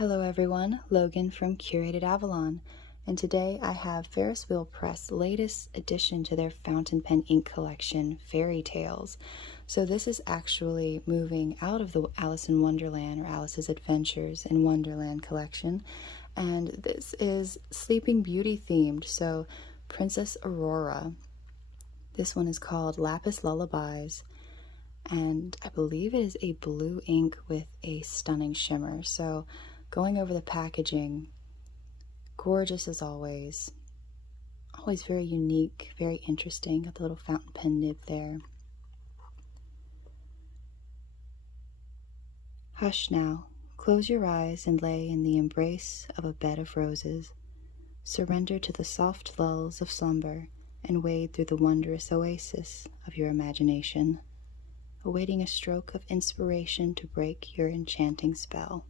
Hello everyone, Logan from Curated Avalon, and today I have Ferris Wheel Press' latest addition to their fountain pen ink collection, FerriTales. So this is actually moving out of the Alice in Wonderland or Alice's Adventures in Wonderland collection, and this is Sleeping Beauty themed, so Princess Aurora. This one is called Lapis Lullabies, and I believe it is a blue ink with a stunning shimmer. So going over the packaging, gorgeous as always. Always very unique, very interesting. Got the little fountain pen nib there. Hush now, close your eyes and lay in the embrace of a bed of roses. Surrender to the soft lulls of slumber and wade through the wondrous oasis of your imagination, awaiting a stroke of inspiration to break your enchanting spell.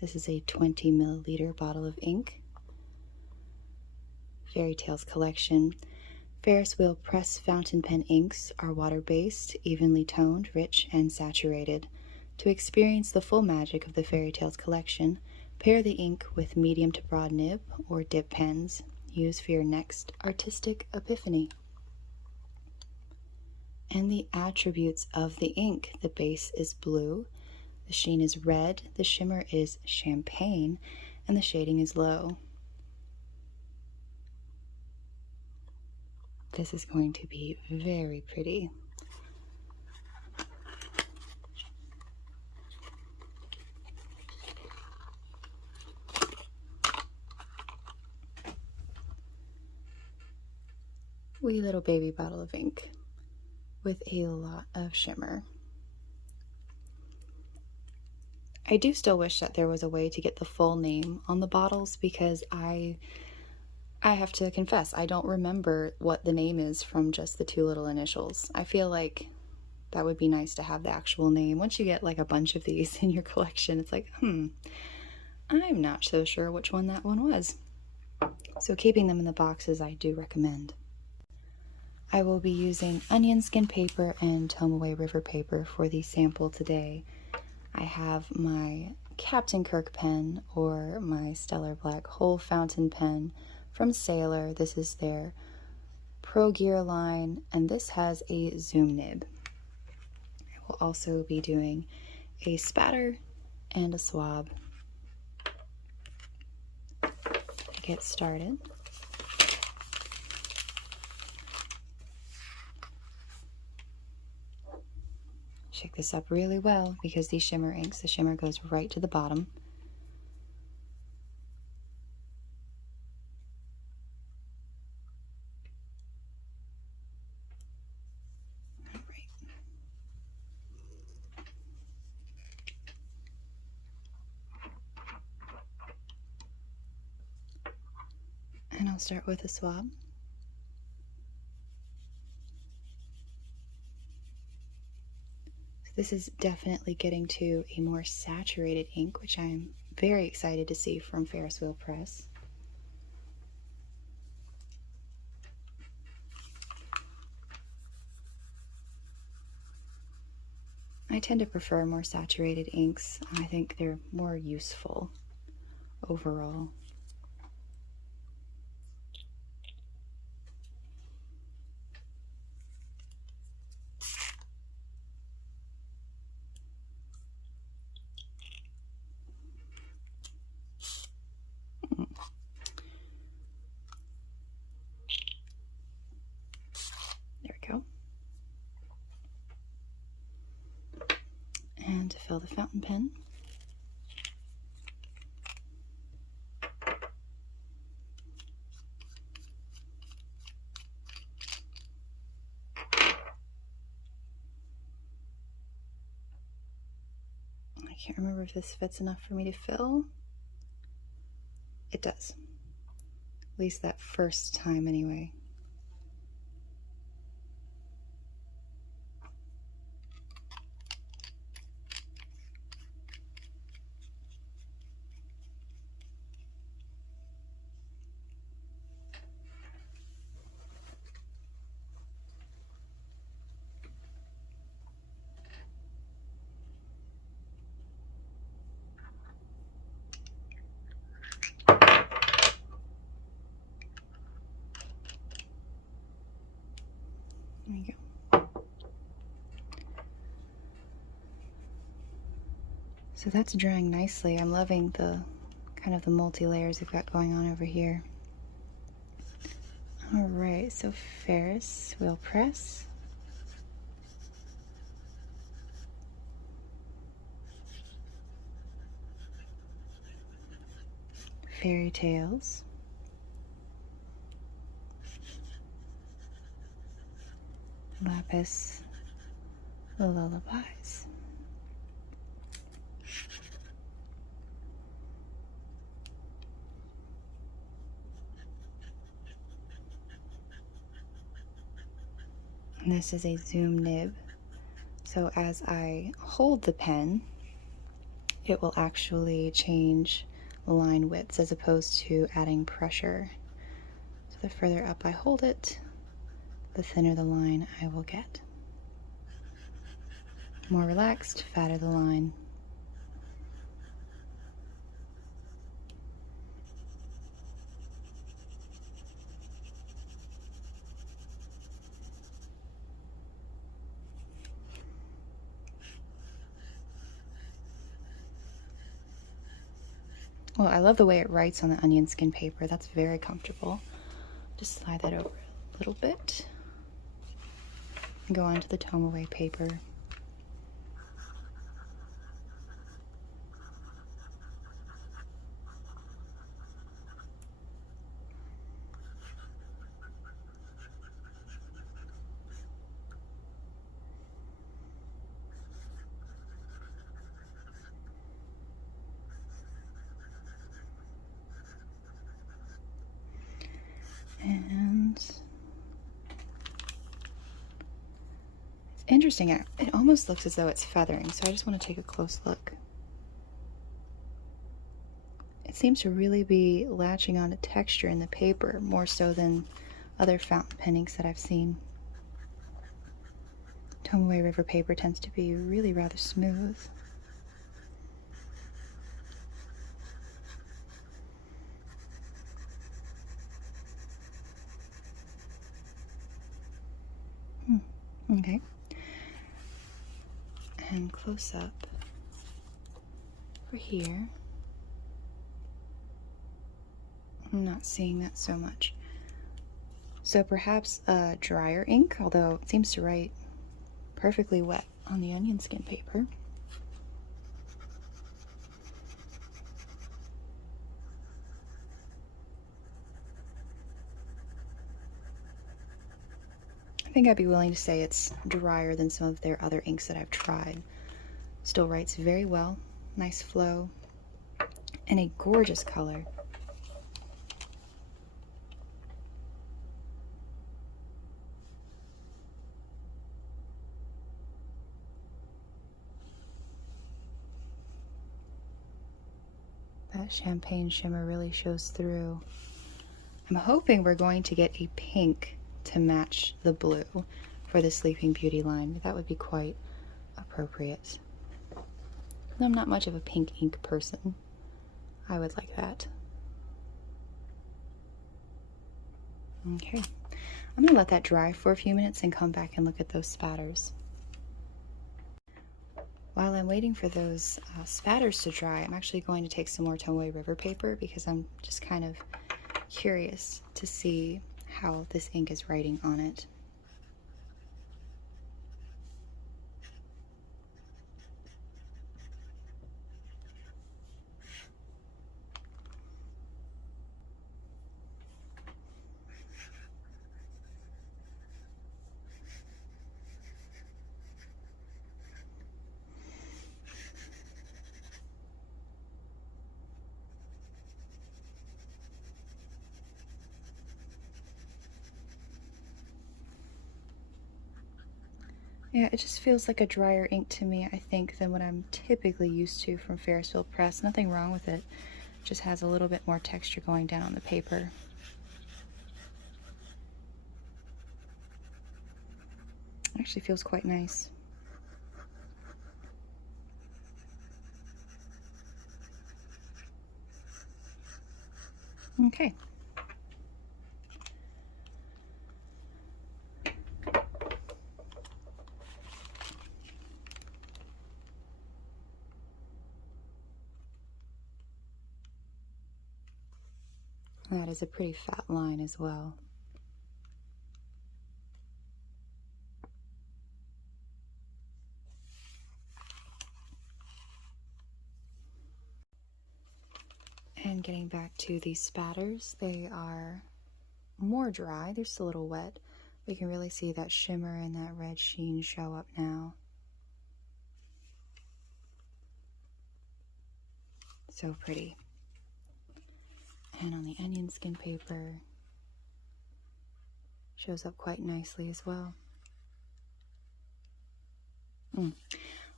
This is a 20 milliliter bottle of ink. FerriTales collection. Ferris Wheel Press fountain pen inks are water-based, evenly toned, rich, and saturated. To experience the full magic of the FerriTales collection, pair the ink with medium to broad nib or dip pens. Use for your next artistic epiphany. And the attributes of the ink. The base is blue, the sheen is red, the shimmer is champagne, and the shading is low. This is going to be very pretty. Wee little baby bottle of ink with a lot of shimmer. I do still wish that there was a way to get the full name on the bottles, because I have to confess, I don't remember what the name is from just the two little initials. I feel like that would be nice to have the actual name. Once you get like a bunch of these in your collection, it's like, I'm not so sure which one that one was. So keeping them in the boxes I do recommend. I will be using onion skin paper and Tomoe river paper for the sample today. I have my Captain Kirk pen or my Stellar Black Hole fountain pen from Sailor. This is their Pro Gear line, and this has a zoom nib. I will also be doing a spatter and a swab to get started. Shake this up really well because these shimmer inks, the shimmer goes right to the bottom. All right. And I'll start with a swab. This is definitely getting to a more saturated ink, which I'm very excited to see from Ferris Wheel Press. I tend to prefer more saturated inks. I think they're more useful overall. There we go. And to fill the fountain pen, I can't remember if this fits enough for me to fill. It does. At least that first time anyway. So that's drying nicely. I'm loving the kind of the multi-layers we've got going on over here. All right, so Ferris Wheel Press. FerriTales. Lapis Lullabies. And this is a zoom nib, so as I hold the pen, it will actually change line widths as opposed to adding pressure. So the further up I hold it, the thinner the line I will get. More relaxed, fatter the line. Well, I love the way it writes on the onion skin paper. That's very comfortable. Just slide that over a little bit and go on to the Tomoe paper. And it's interesting, it almost looks as though it's feathering, so I just want to take a close look. It seems to really be latching on to texture in the paper, more so than other fountain pen inks that I've seen. Tomoe River paper tends to be really rather smooth. Okay. And close up over here. I'm not seeing that so much. So perhaps a drier ink, although it seems to write perfectly wet on the onion skin paper. I think I'd be willing to say it's drier than some of their other inks that I've tried. Still writes very well, nice flow, and a gorgeous color. That champagne shimmer really shows through. I'm hoping we're going to get a pink to match the blue for the Sleeping Beauty line. That would be quite appropriate. I'm not much of a pink ink person. I would like that. Okay, I'm gonna let that dry for a few minutes and come back and look at those spatters. While I'm waiting for those spatters to dry, I'm actually going to take some more Tomoe River paper because I'm just kind of curious to see how this ink is writing on it. Yeah, it just feels like a drier ink to me, I think, than what I'm typically used to from Ferris Wheel Press. Nothing wrong with it. Just has a little bit more texture going down on the paper. Actually feels quite nice. Okay. That is a pretty fat line as well. And getting back to these spatters, they are more dry. They're still a little wet. We can really see that shimmer and that red sheen show up now. So pretty. And on the onion skin paper, shows up quite nicely as well.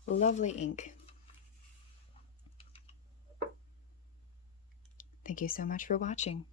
Lovely ink. Thank you so much for watching.